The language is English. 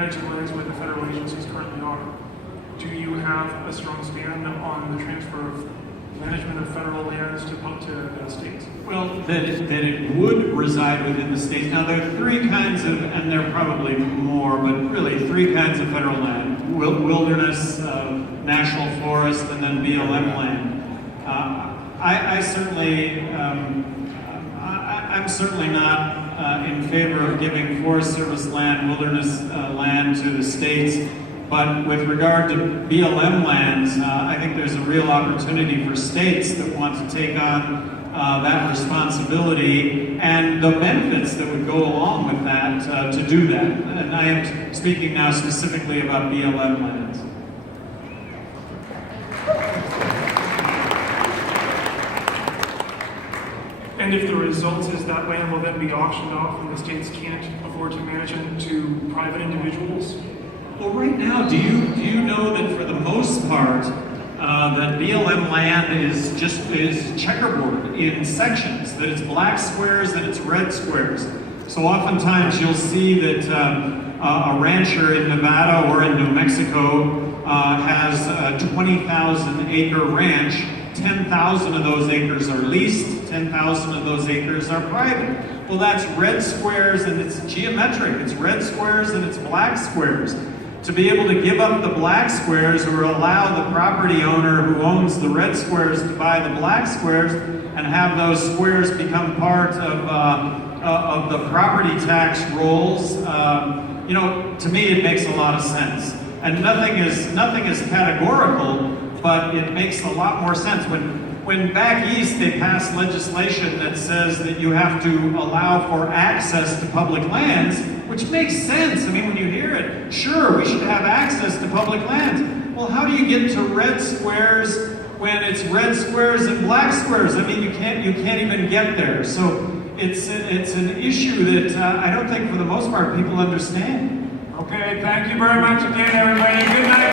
manage the lands where the federal agencies currently are. Do you have a strong stand on the transfer of management of federal lands to the states? Well, that it would reside within the states. Now, there are three kinds of, and there are probably more, but really three kinds of federal land: wilderness, national forest, and then BLM land. I'm certainly not in favor of giving Forest Service land, wilderness land to the states. But with regard to BLM lands, I think there's a real opportunity for states that want to take on that responsibility and the benefits that would go along with that to do that. And I am speaking now specifically about BLM lands. And if the result is that land will then be auctioned off and the states can't afford to manage it to private individuals? Well, right now, do you know that for the most part, that BLM land is checkerboard in sections, that it's black squares and it's red squares. So oftentimes you'll see that a rancher in Nevada or in New Mexico has a 20,000 acre ranch. 10,000 of those acres are leased, 10,000 of those acres are private. Well, that's red squares and it's geometric. It's red squares and it's black squares. To be able to give up the black squares or allow the property owner who owns the red squares to buy the black squares and have those squares become part of the property tax rolls, to me it makes a lot of sense. And nothing is categorical, but it makes a lot more sense. When back east they pass legislation that says that you have to allow for access to public lands, which makes sense. I mean, when you hear it, sure, we should have access to public lands. Well, how do you get to red squares when it's red squares and black squares? I mean, you can't even get there. So it's an issue that I don't think for the most part people understand. Okay, thank you very much again, everybody. Good night.